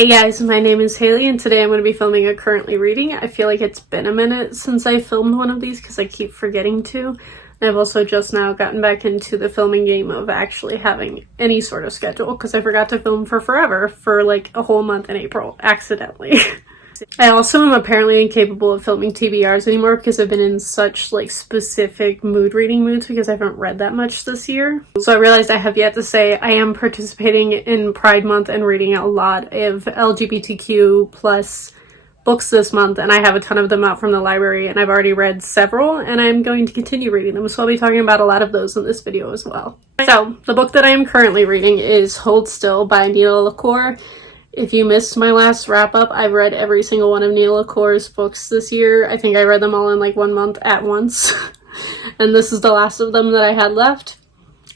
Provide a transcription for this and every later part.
Hey guys, my name is Haley and today I'm going to be filming a currently reading. I feel like it's been a minute since I filmed one of these because I keep forgetting to. And I've also just now gotten back into the filming game of actually having any sort of schedule because I forgot to film for forever for like a whole month in April, accidentally. I also am apparently incapable of filming TBRs anymore because I've been in such like specific mood reading moods because I haven't read that much this year. So I realized I have yet to say I am participating in Pride Month and reading a lot of LGBTQ plus books this month, and I have a ton of them out from the library and I've already read several and I'm going to continue reading them, so I'll be talking about a lot of those in this video as well. So the book that I am currently reading is Hold Still by Neela LaCour. If you missed my last wrap-up, I've read every single one of Neela LaCour's books this year. I think I read them all in like 1 month at once. And this is the last of them that I had left.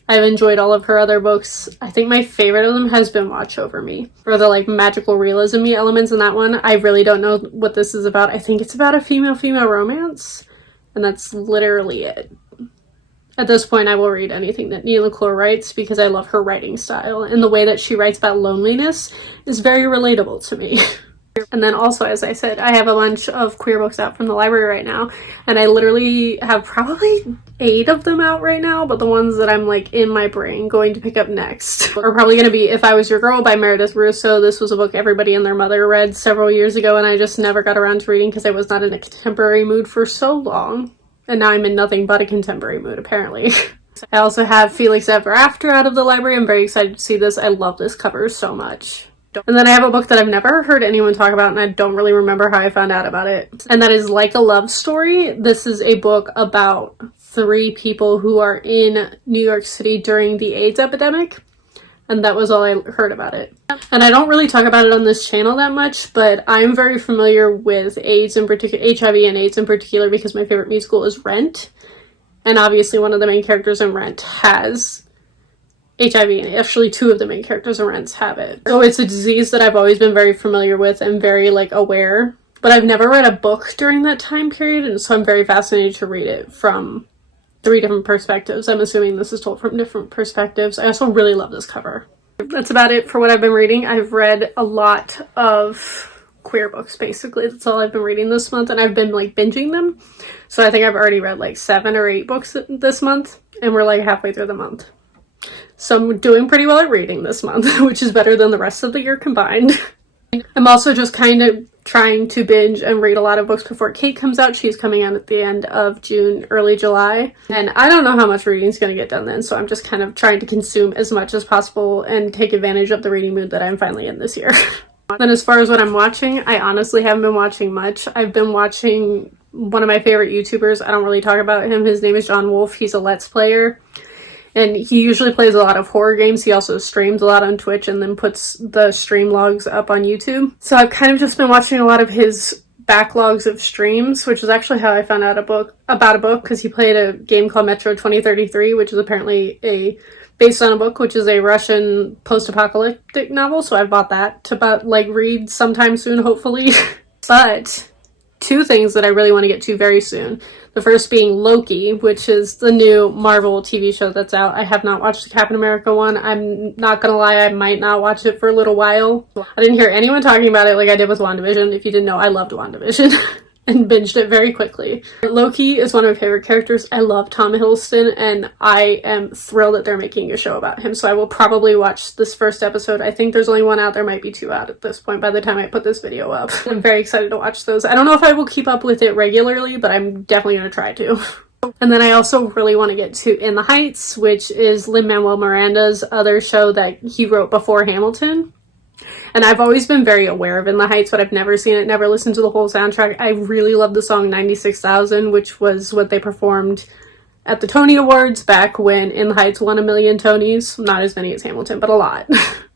I've enjoyed all of her other books. I think my favorite of them has been Watch Over Me. For the like magical realism elements in that one, I really don't know what this is about. I think it's about a female-female romance. And that's literally it. At this point, I will read anything that Neela LaCour writes because I love her writing style, and the way that she writes about loneliness is very relatable to me. And then also, as I said, I have a bunch of queer books out from the library right now, and I literally have probably 8 of them out right now, but the ones that I'm like in my brain going to pick up next are probably going to be If I Was Your Girl by Meredith Russo. This was a book everybody and their mother read several years ago, and I just never got around to reading because I was not in a contemporary mood for so long. And now I'm in nothing but a contemporary mood, apparently. I also have Felix Ever After out of the library. I'm very excited to see this. I love this cover so much. And then I have a book that I've never heard anyone talk about, and I don't really remember how I found out about it. And that is Like a Love Story. This is a book about 3 people who are in New York City during the AIDS epidemic. And that was all I heard about it. And I don't really talk about it on this channel that much, but I'm very familiar with AIDS in particular, HIV and AIDS in particular, because my favorite musical is Rent. And obviously one of the main characters in Rent has HIV, and actually 2 of the main characters in Rent have it. So it's a disease that I've always been very familiar with and very like aware, but I've never read a book during that time period, and so I'm very fascinated to read it from 3 different perspectives. I'm assuming this is told from different perspectives. I also really love this cover. That's about it for what I've been reading. I've read a lot of queer books, basically. That's all I've been reading this month, and I've been like binging them. So I think I've already read like 7 or 8 books this month, and we're like halfway through the month. So I'm doing pretty well at reading this month, which is better than the rest of the year combined. I'm also just kind of trying to binge and read a lot of books before Kate comes out. She's coming out at the end of June, early July. And I don't know how much reading is going to get done then, so I'm just kind of trying to consume as much as possible and take advantage of the reading mood that I'm finally in this year. Then as far as what I'm watching, I honestly haven't been watching much. I've been watching one of my favorite YouTubers. I don't really talk about him. His name is John Wolf. He's a Let's Player. And he usually plays a lot of horror games. He also streams a lot on Twitch and then puts the stream logs up on YouTube. So I've kind of just been watching a lot of his backlogs of streams, which is actually how I found out about a book, because he played a game called Metro 2033, which is apparently based on a book, which is a Russian post-apocalyptic novel. So I bought that to read sometime soon, hopefully. But 2 things that I really want to get to very soon. The first being Loki, which is the new Marvel TV show that's out. I have not watched the Captain America one. I'm not gonna lie, I might not watch it for a little while. I didn't hear anyone talking about it like I did with WandaVision. If you didn't know, I loved WandaVision. And binged it very quickly. Loki is one of my favorite characters. I love Tom Hiddleston, and I am thrilled that they're making a show about him. So I will probably watch this first episode. I think there's only 1 out. There might be 2 out at this point by the time I put this video up. I'm very excited to watch those. I don't know if I will keep up with it regularly, but I'm definitely going to try to. And then I also really want to get to In the Heights, which is Lin-Manuel Miranda's other show that he wrote before Hamilton. And I've always been very aware of In the Heights, but I've never seen it, never listened to the whole soundtrack. I really love the song 96,000, which was what they performed at the Tony Awards back when In the Heights won 1 million Tonys. Not as many as Hamilton, but a lot.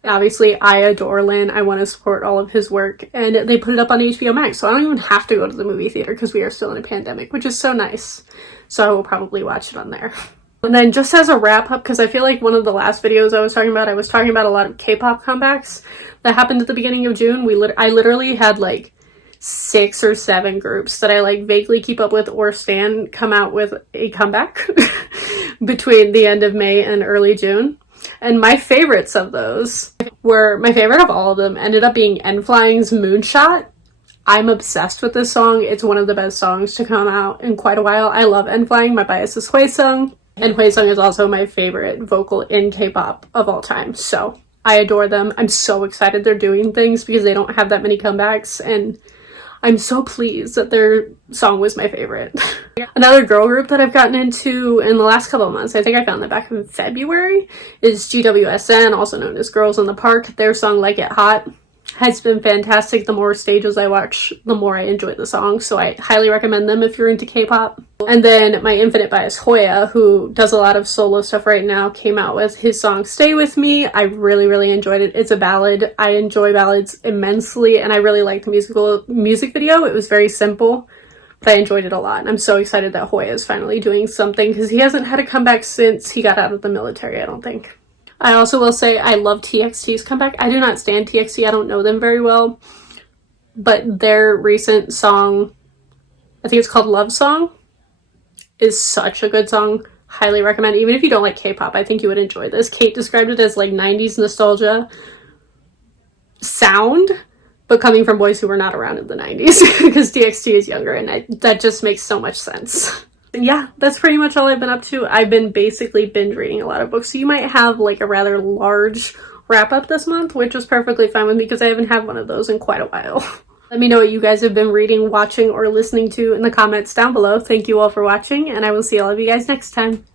Obviously, I adore Lin. I want to support all of his work. And they put it up on HBO Max, so I don't even have to go to the movie theater because we are still in a pandemic, which is so nice. So I will probably watch it on there. And then just as a wrap up, because I feel like one of the last videos I was talking about a lot of K-pop comebacks that happened at the beginning of June. I literally had like 6 or 7 groups that I like vaguely keep up with or stan come out with a comeback between the end of May and early June. And my favorites of those were, my favorite of all of them ended up being NFlying's Moonshot. I'm obsessed with this song. It's one of the best songs to come out in quite a while. I love NFlying. My bias is Hwaesung. And Hwaesung is also my favorite vocal in K-pop of all time. So I adore them. I'm so excited they're doing things because they don't have that many comebacks. And I'm so pleased that their song was my favorite. Another girl group that I've gotten into in the last couple of months, I think I found them back in February, is GWSN, also known as Girls in the Park. Their song Like It Hot has been fantastic. The more stages I watch, the more I enjoy the song, so I highly recommend them if you're into K-pop. And then my infinite bias Hoya, who does a lot of solo stuff right now, came out with his song Stay With Me. I really enjoyed it. It's a ballad. I enjoy ballads immensely, and I really liked the music video. It was very simple, but I enjoyed it a lot. And I'm so excited that Hoya is finally doing something, because he hasn't had a comeback since he got out of the military, I don't think. I also will say I love TXT's comeback. I do not stand TXT. I don't know them very well, but their recent song, I think it's called Love Song, is such a good song. Highly recommend. Even if you don't like K-pop, I think you would enjoy this. Kate described it as like 90s nostalgia sound, but coming from boys who were not around in the 90s, because TXT is younger, and that just makes so much sense. Yeah, that's pretty much all I've been up to. I've been basically binge reading a lot of books, so you might have like a rather large wrap up this month, which was perfectly fine with me because I haven't had one of those in quite a while. Let me know what you guys have been reading, watching, or listening to in the comments down below. Thank you all for watching, and I will see all of you guys next time.